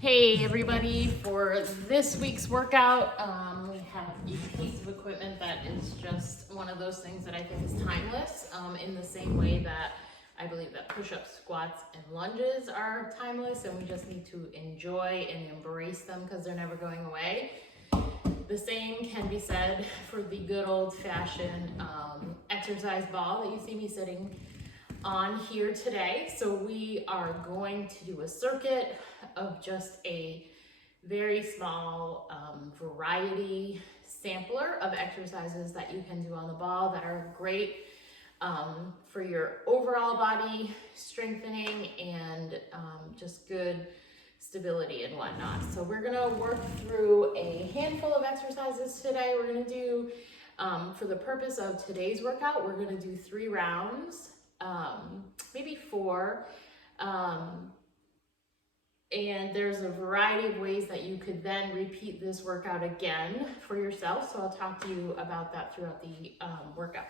Hey everybody, for this week's workout, we have a piece of equipment that is just one of those things that I think is timeless, in the same way that I believe that push-ups, squats, and lunges are timeless, and we just need to enjoy and embrace them because they're never going away. The same can be said for the good old-fashioned exercise ball that you see me sitting on here today. So we are going to do a circuit of just a very small variety sampler of exercises that you can do on the ball that are great for your overall body strengthening and just good stability and whatnot. So we're gonna work through a handful of exercises today. We're gonna do, for the purpose of today's workout, we're gonna do 3 rounds, maybe 4. And there's a variety of ways that you could then repeat this workout again for yourself. So I'll talk to you about that throughout the workout.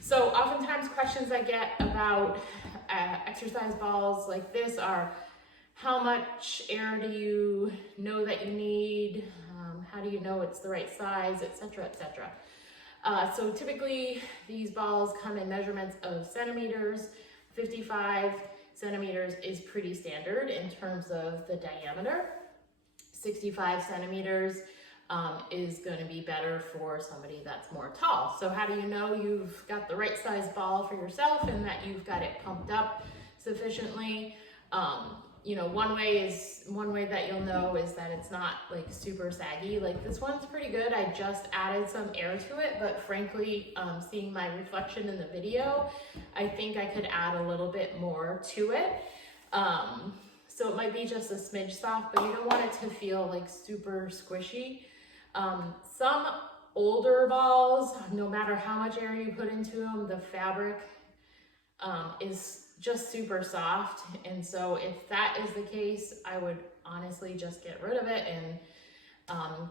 So oftentimes questions I get about exercise balls like this are, how much air do you know that you need? How do you know it's the right size, etc., etc. So typically these balls come in measurements of centimeters. 55 centimeters is pretty standard in terms of the diameter. 65 centimeters is going to be better for somebody that's more tall. So how do you know you've got the right size ball for yourself and that you've got it pumped up sufficiently? You know, one way that you'll know is that it's not like super saggy. Like this one's pretty good. I just added some air to it, but frankly, seeing my reflection in the video, I think I could add a little bit more to it. So it might be just a smidge soft, but you don't want it to feel like super squishy. Some older balls, no matter how much air you put into them, the fabric is just super soft, and so if that is the case, I would honestly just get rid of it and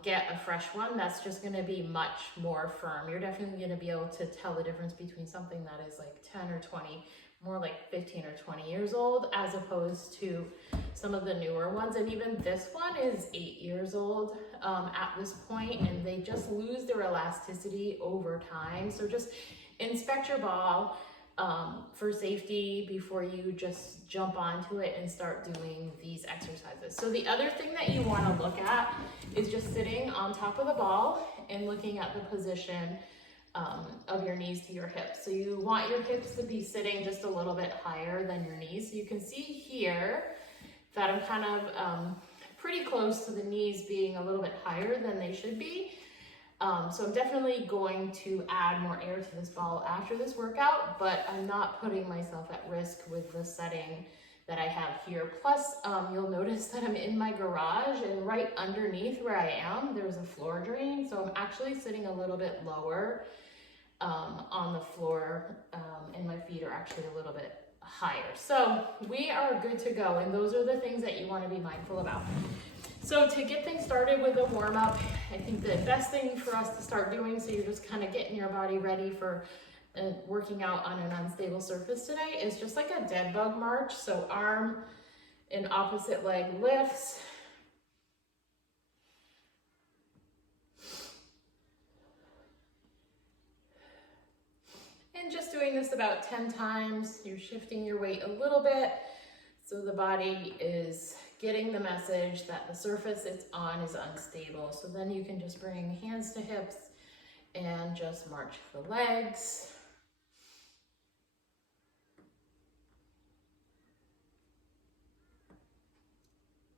get a fresh one that's just going to be much more firm. You're definitely going to be able to tell the difference between something that is like 10 or 20, more like 15 or 20 years old, as opposed to some of the newer ones. And even this one is 8 years old at this point, and they just lose their elasticity over time. So just inspect your ball for safety before you just jump onto it and start doing these exercises. So the other thing that you want to look at is just sitting on top of the ball and looking at the position of your knees to your hips. So you want your hips to be sitting just a little bit higher than your knees. So you can see here that I'm kind of pretty close to the knees being a little bit higher than they should be. So I'm definitely going to add more air to this ball after this workout, but I'm not putting myself at risk with the setting that I have here. Plus, you'll notice that I'm in my garage, and right underneath where I am, there's a floor drain. So I'm actually sitting a little bit lower on the floor, and my feet are actually a little bit higher. So we are good to go, and those are the things that you want to be mindful about. So to get things started with a warm-up, I think the best thing for us to start doing, so you're just kind of getting your body ready for working out on an unstable surface today, is just like a dead bug march. So arm and opposite leg lifts. And just doing this about 10 times. You're shifting your weight a little bit so the body is getting the message that the surface it's on is unstable. So then you can just bring hands to hips and just march the legs.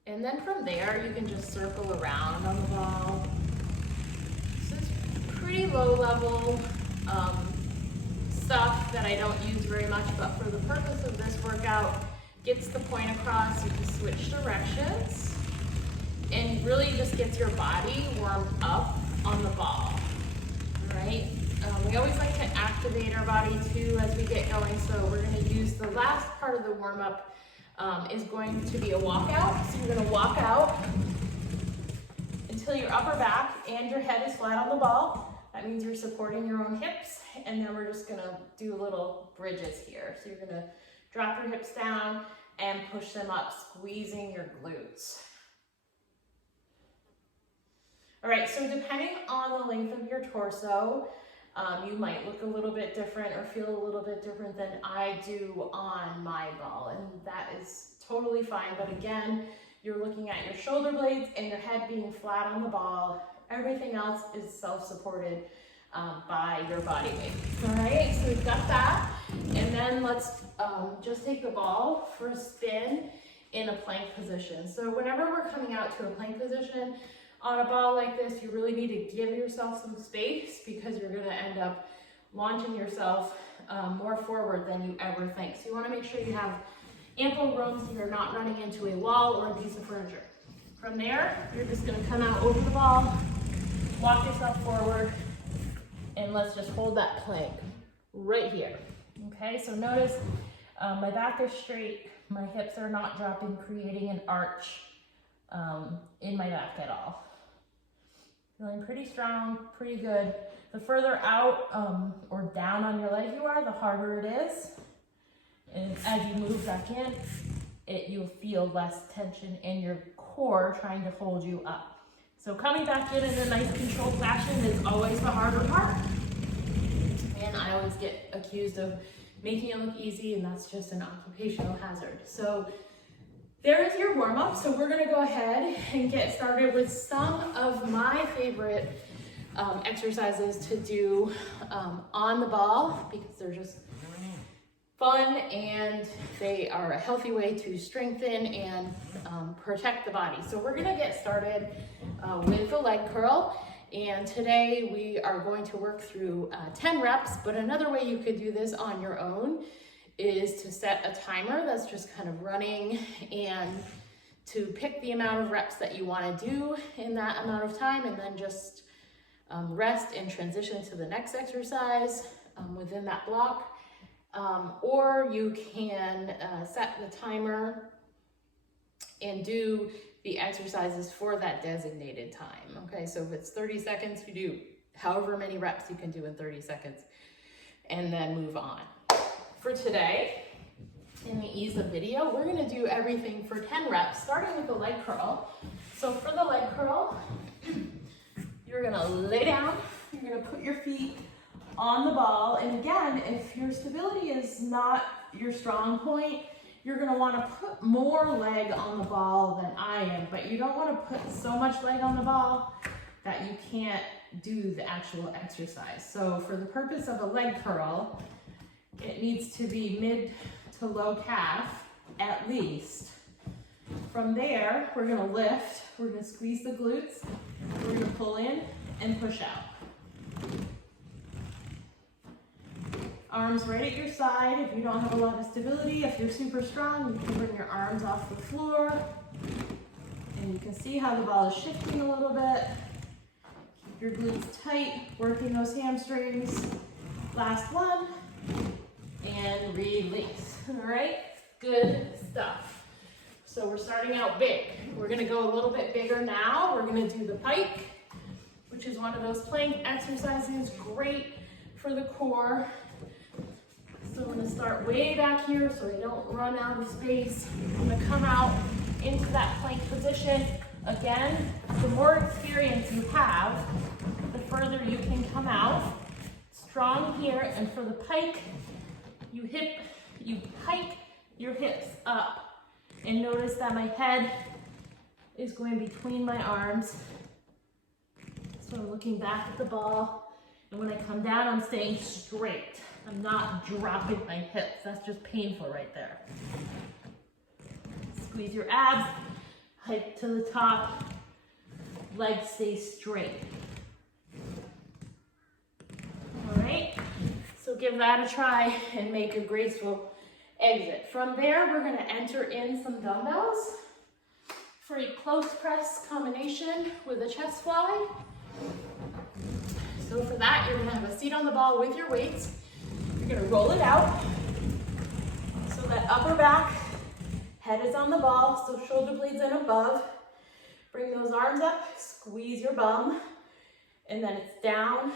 And then from there, you can just circle around on the ball. So it's pretty low level stuff that I don't use very much, but for the purpose of this workout, gets the point across. You can switch directions and really just gets your body warmed up on the ball. All right. We always like to activate our body too as we get going. So we're going to use the last part of the warm up is going to be a walkout. So you're going to walk out until your upper back and your head is flat on the ball. That means you're supporting your own hips. And then we're just going to do little bridges here. So you're going to drop your hips down and push them up, squeezing your glutes. All right, so depending on the length of your torso, you might look a little bit different or feel a little bit different than I do on my ball, and that is totally fine. But again, you're looking at your shoulder blades and your head being flat on the ball. Everything else is self-supported by your body weight. All right, so we've got that. And then let's just take the ball for a spin in a plank position. So whenever we're coming out to a plank position on a ball like this, you really need to give yourself some space, because you're gonna end up launching yourself more forward than you ever think. So you wanna make sure you have ample room so you're not running into a wall or a piece of furniture. From there, you're just gonna come out over the ball, walk yourself forward, and let's just hold that plank right here. Okay, so notice my back is straight, my hips are not dropping, creating an arch in my back at all. Feeling pretty strong, pretty good. The further out or down on your leg you are, the harder it is. And as you move back in, you'll feel less tension in your core trying to hold you up. So coming back in a nice controlled fashion is always the harder part. And I always get accused of making it look easy, and that's just an occupational hazard. So there is your warm-up. So we're gonna go ahead and get started with some of my favorite exercises to do on the ball, because they're just fun and they are a healthy way to strengthen and protect the body. So we're gonna get started with the leg curl. And today we are going to work through 10 reps, but another way you could do this on your own is to set a timer that's just kind of running, and to pick the amount of reps that you want to do in that amount of time, and then just rest and transition to the next exercise within that block. Or you can set the timer and do the exercises for that designated time. Okay, so if it's 30 seconds, you do however many reps you can do in 30 seconds, and then move on. For today, in the ease of video, we're gonna do everything for 10 reps, starting with the leg curl. So for the leg curl, you're gonna lay down, you're gonna put your feet on the ball, and again, if your stability is not your strong point, you're gonna wanna put more leg on the ball than I am, but you don't wanna put so much leg on the ball that you can't do the actual exercise. So for the purpose of a leg curl, it needs to be mid to low calf at least. From there, we're gonna lift, we're gonna squeeze the glutes, we're gonna pull in and push out. Arms right at your side. If you don't have a lot of stability, if you're super strong, you can bring your arms off the floor. And you can see how the ball is shifting a little bit. Keep your glutes tight, working those hamstrings. Last one, and release. All right, good stuff. So we're starting out big. We're gonna go a little bit bigger now. We're gonna do the pike, which is one of those plank exercises, great for the core. So I'm gonna start way back here so I don't run out of space. I'm gonna come out into that plank position. Again, the more experience you have, the further you can come out. Strong here, and for the pike, you hike your hips up. And notice that my head is going between my arms. So I'm looking back at the ball, and when I come down, I'm staying straight. I'm not dropping my hips. That's just painful right there. Squeeze your abs, hike to the top, legs stay straight. All right, so give that a try and make a graceful exit. From there, we're gonna enter in some dumbbells for a close press combination with a chest fly. So for that, you're gonna have a seat on the ball with your weights. You're gonna roll it out so that upper back, head is on the ball, so shoulder blades in above. Bring those arms up, squeeze your bum, and then it's down,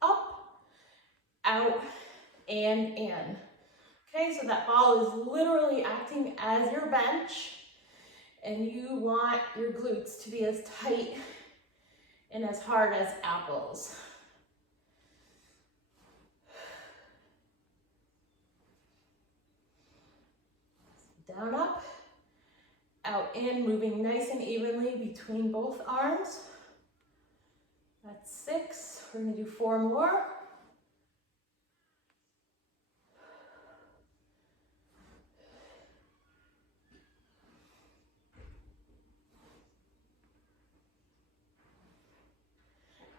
up, out, and in. Okay, so that ball is literally acting as your bench, and you want your glutes to be as tight and as hard as apples. Down, up, out, in, moving nice and evenly between both arms. That's 6. We're going to do 4 more.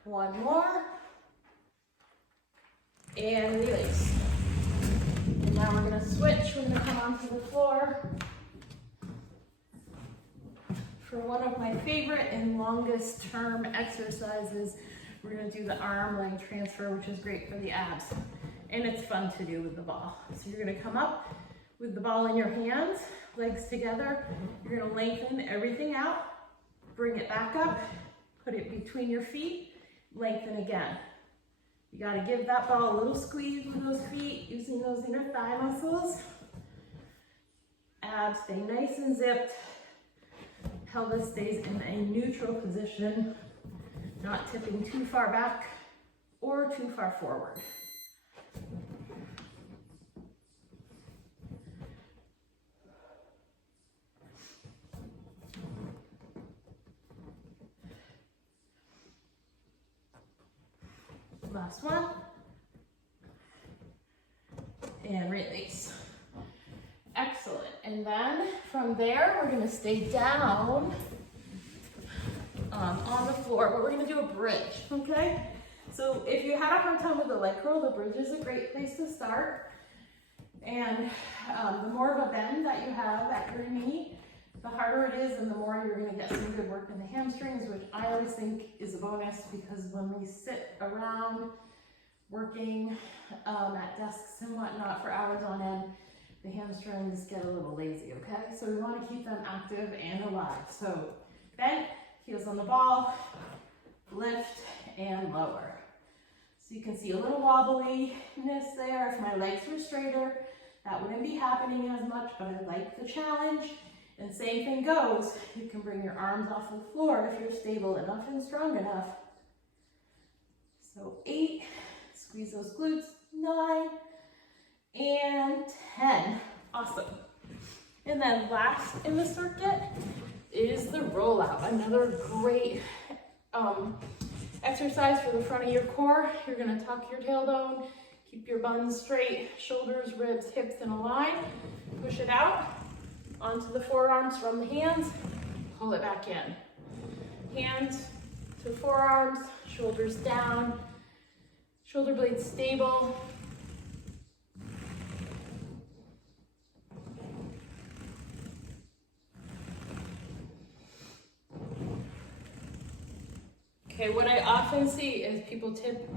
One more. And release. And now we're going to switch. We're going to come onto the floor for one of my favorite and longest term exercises. We're going to do the arm leg transfer, which is great for the abs. And it's fun to do with the ball. So you're going to come up with the ball in your hands, legs together. You're going to lengthen everything out, bring it back up, put it between your feet, lengthen again. You got to give that ball a little squeeze with those feet, using those inner thigh muscles. Abs stay nice and zipped. Pelvis stays in a neutral position, not tipping too far back or too far forward. Last one. And release. Excellent. And then from there, we're going to stay down on the floor, but we're going to do a bridge, okay? So if you had a hard time with the leg curl, the bridge is a great place to start. And the more of a bend that you have at your knee, the harder it is and the more you're going to get some good work in the hamstrings, which I always think is a bonus, because when we sit around working at desks and whatnot for hours on end, the hamstrings get a little lazy, okay? So we want to keep them active and alive. So bend, heels on the ball, lift and lower. So you can see a little wobbliness there. If my legs were straighter, that wouldn't be happening as much, but I like the challenge. And same thing goes, you can bring your arms off the floor if you're stable enough and strong enough. So 8, squeeze those glutes, 9, and 10. Awesome. And then last in the circuit is the rollout. Another great exercise for the front of your core. You're gonna tuck your tailbone, keep your buns straight, shoulders, ribs, hips in a line. Push it out onto the forearms from the hands, pull it back in. Hands to forearms, shoulders down, shoulder blades stable. Okay, what I often see is people tip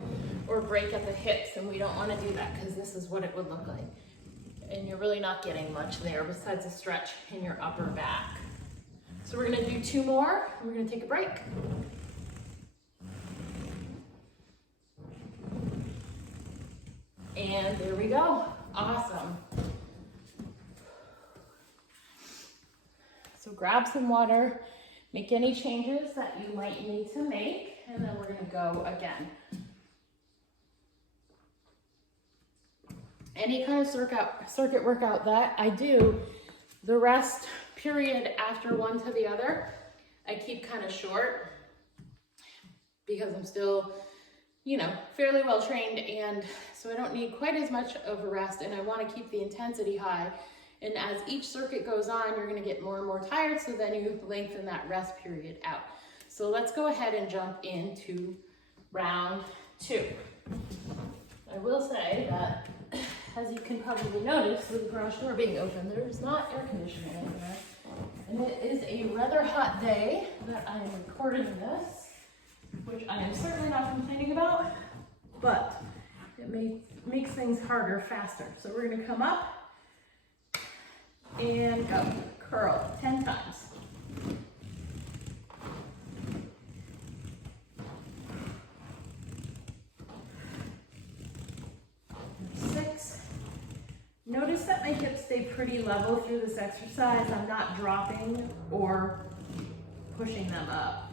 or break at the hips, and we don't want to do that because this is what it would look like. And you're really not getting much there besides a stretch in your upper back. So we're going to do 2 more, and we're going to take a break. And there we go. Awesome. So grab some water, make any changes that you might need to make, and then we're going to go again. Any kind of circuit workout that I do, the rest period after one to the other, I keep kind of short because I'm still, you know, fairly well trained, and so I don't need quite as much of a rest, and I want to keep the intensity high. And as each circuit goes on, you're going to get more and more tired, so then you lengthen that rest period out. So let's go ahead and jump into round 2. I will say that, as you can probably notice with the garage door being open, there's not air conditioning in there. And it is a rather hot day that I am recording this, which I am certainly not complaining about, but it makes things harder faster. So we're going to come up and go. Curl 10 times. 6. Notice that my hips stay pretty level through this exercise. I'm not dropping or pushing them up.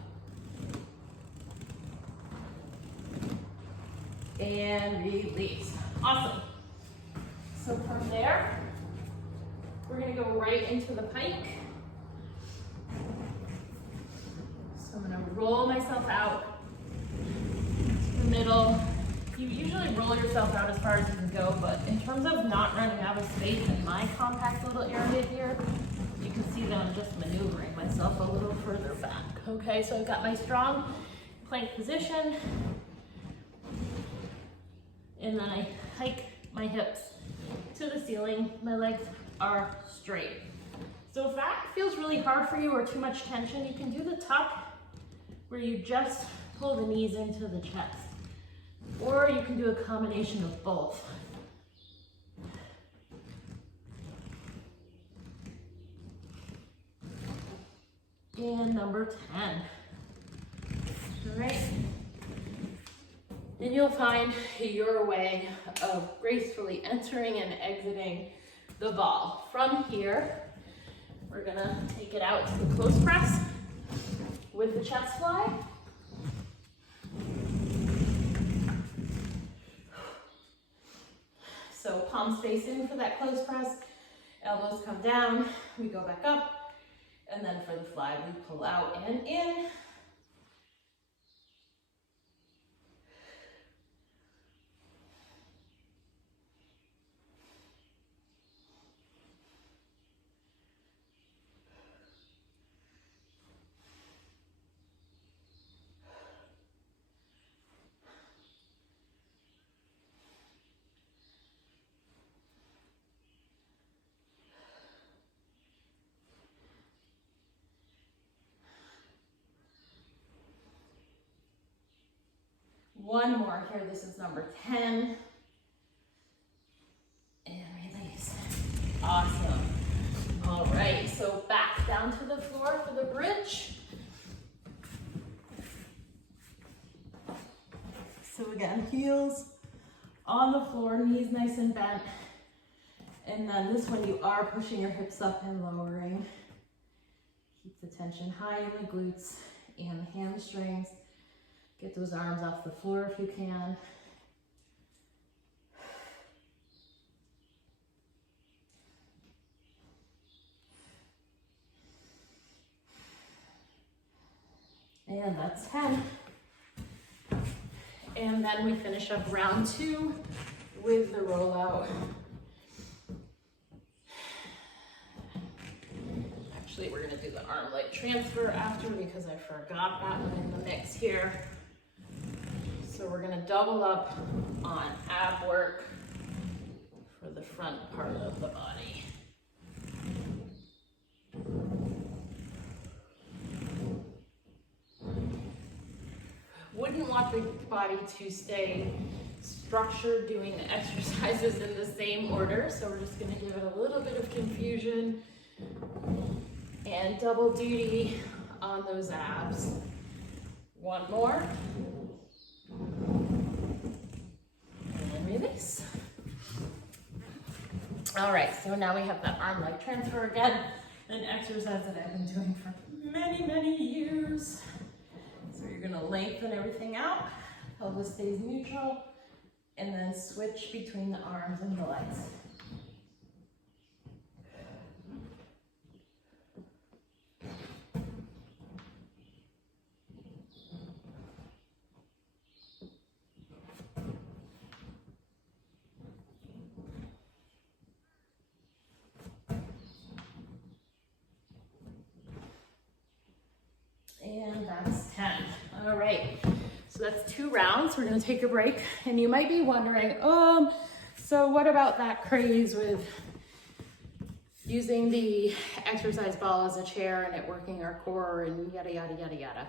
and release. Awesome. So from there, we're gonna go right into the pike. So I'm gonna roll myself out to the middle. You usually roll yourself out as far as you can go, but in terms of not running out of space in my compact little area here, you can see that I'm just maneuvering myself a little further back. Okay, so I've got my strong plank position, and then I hike my hips to the ceiling. My legs are straight. So if that feels really hard for you or too much tension, you can do the tuck where you just pull the knees into the chest. Or you can do a combination of both. And number 10. All right. Then you'll find your way of gracefully entering and exiting the ball. From here, we're gonna take it out to the close press with the chest fly. So palms face in for that close press, elbows come down, we go back up, and then for the fly, we pull out and in. One more here, this is number 10. And release. Awesome. All right, so back down to the floor for the bridge. So again, heels on the floor, knees nice and bent. And then this one, you are pushing your hips up and lowering. Keep the tension high in the glutes and the hamstrings. Get those arms off the floor if you can. And that's 10. And then we finish up round 2 with the rollout. Actually, we're gonna do the arm leg transfer after because I forgot that one in the mix here. So we're gonna double up on ab work for the front part of the body. Wouldn't want the body to stay structured doing the exercises in the same order, so we're just gonna give it a little bit of confusion and double duty on those abs. One more. And release. All right, so now we have that arm leg transfer again, an exercise that I've been doing for many, many years. So you're gonna lengthen everything out, pelvis stays neutral, and then switch between the arms and the legs. And that's 10. All right, so that's 2 rounds. We're gonna take a break. And you might be wondering, so what about that craze with using the exercise ball as a chair and it working our core and yada, yada, yada, yada.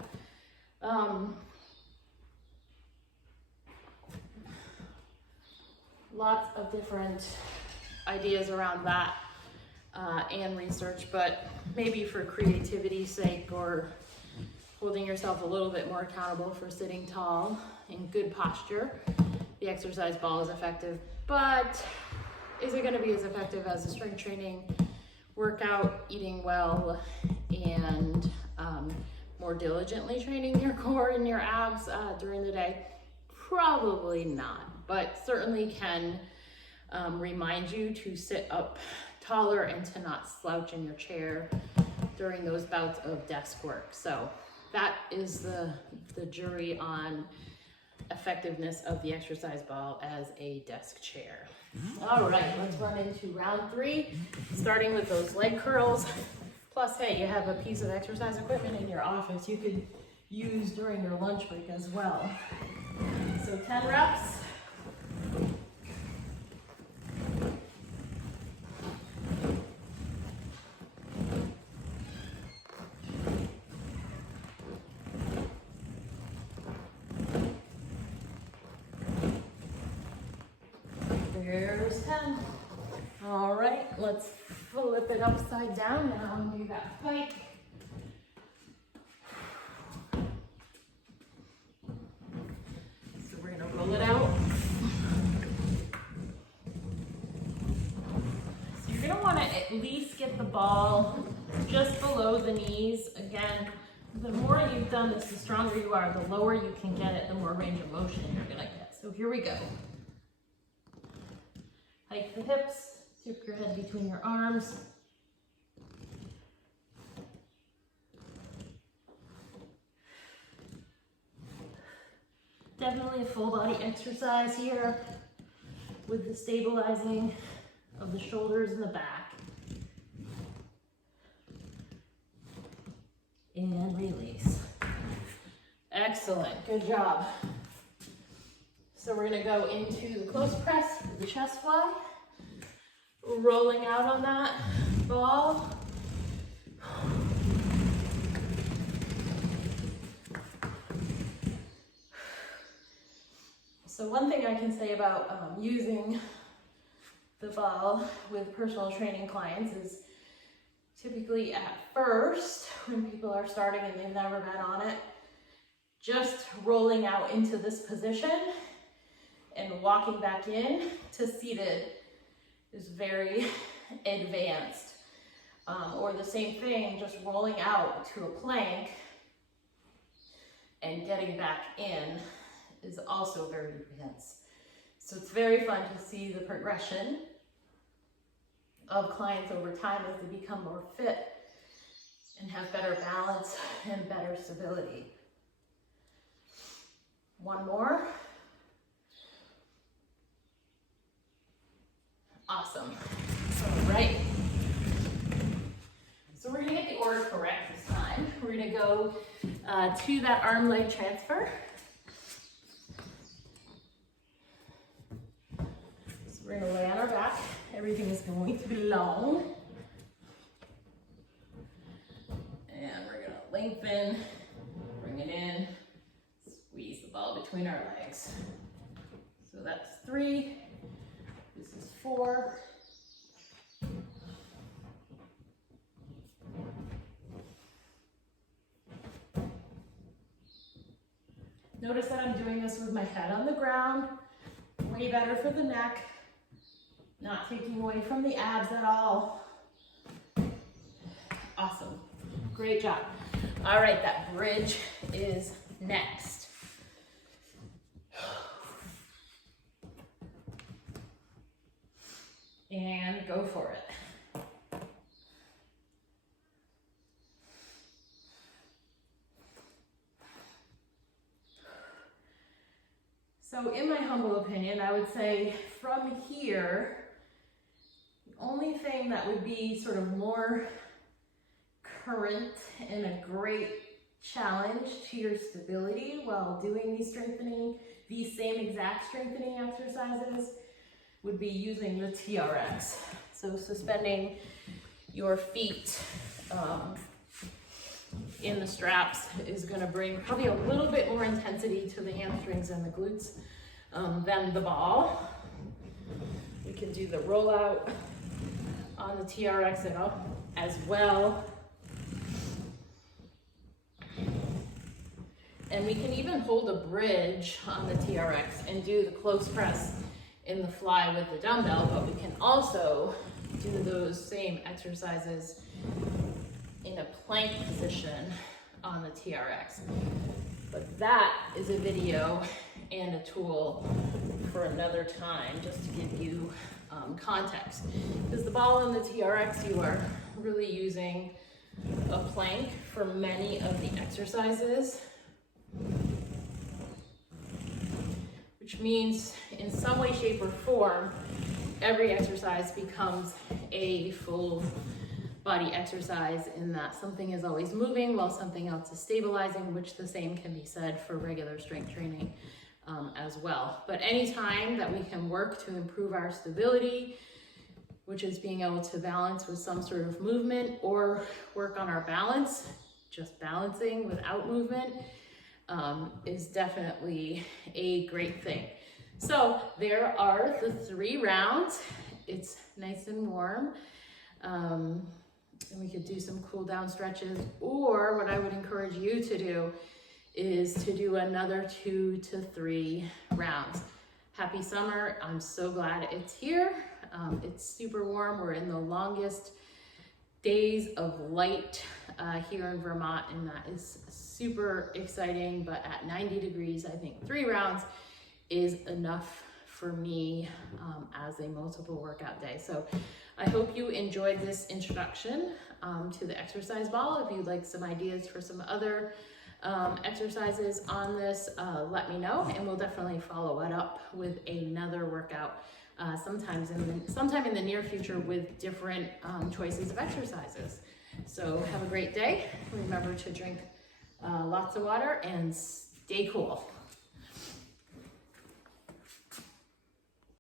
Lots of different ideas around that and research, but maybe for creativity's sake or holding yourself a little bit more accountable for sitting tall in good posture, the exercise ball is effective, but is it going to be as effective as a strength training workout, eating well, and more diligently training your core and your abs during the day? Probably not, but certainly can remind you to sit up taller and to not slouch in your chair during those bouts of desk work. So that is the jury on effectiveness of the exercise ball as a desk chair. All right, let's run into round 3, starting with those leg curls. Plus, hey, you have a piece of exercise equipment in your office you could use during your lunch break as well. So 10 reps. There's 10. All right, let's flip it upside down now and do that pike. So we're gonna roll it out. So you're gonna wanna at least get the ball just below the knees. Again, the more you've done this, the stronger you are. The lower you can get it, the more range of motion you're gonna get. So here we go. Hike the hips, tip your head between your arms. Definitely a full body exercise here with the stabilizing of the shoulders and the back. And release. Excellent, good job. So we're gonna go into the close press, the chest fly, rolling out on that ball. So one thing I can say about using the ball with personal training clients is typically at first, when people are starting and they've never been on it, just rolling out into this position and walking back in to seated is very advanced. Or the same thing, just rolling out to a plank and getting back in is also very advanced. So it's very fun to see the progression of clients over time as they become more fit and have better balance and better stability. One more. Awesome. All right. So we're gonna get the order correct this time. We're gonna go to that arm leg transfer. So we're gonna lay on our back. Everything is going to be long. And we're gonna lengthen, bring it in, squeeze the ball between our legs. So that's 3. This is 4. Notice that I'm doing this with my head on the ground. Way better for the neck. Not taking away from the abs at all. Awesome. Great job. All right, that bridge is next. And go for it. So in my humble opinion, I would say from here, the only thing that would be sort of more current and a great challenge to your stability while doing these same exact strengthening exercises would be using the TRX. So suspending your feet in the straps is gonna bring probably a little bit more intensity to the hamstrings and the glutes than the ball. We can do the rollout on the TRX as well. And we can even hold a bridge on the TRX and do the close press in the fly with the dumbbell, but we can also do those same exercises in a plank position on the TRX. But that is a video and a tool for another time, just to give you context. Because the ball and the TRX, you are really using a plank for many of the exercises, which means in some way, shape, or form, every exercise becomes a full body exercise in that something is always moving while something else is stabilizing, which the same can be said for regular strength training as well. But anytime that we can work to improve our stability, which is being able to balance with some sort of movement, or work on our balance, just balancing without movement, is definitely a great thing. So there are the 3 rounds. It's nice and warm. And we could do some cool down stretches, or what I would encourage you to do is to do another 2 to 3 rounds. Happy summer. I'm so glad it's here. It's super warm. We're in the longest days of light here in Vermont, and that is super exciting. But at 90 degrees, I think 3 rounds is enough for me as a multiple workout day. So I hope you enjoyed this introduction to the exercise ball. If you'd like some ideas for some other exercises on this, let me know, and we'll definitely follow it up with another workout sometime in the near future with different choices of exercises. So have a great day. Remember to drink lots of water and stay cool.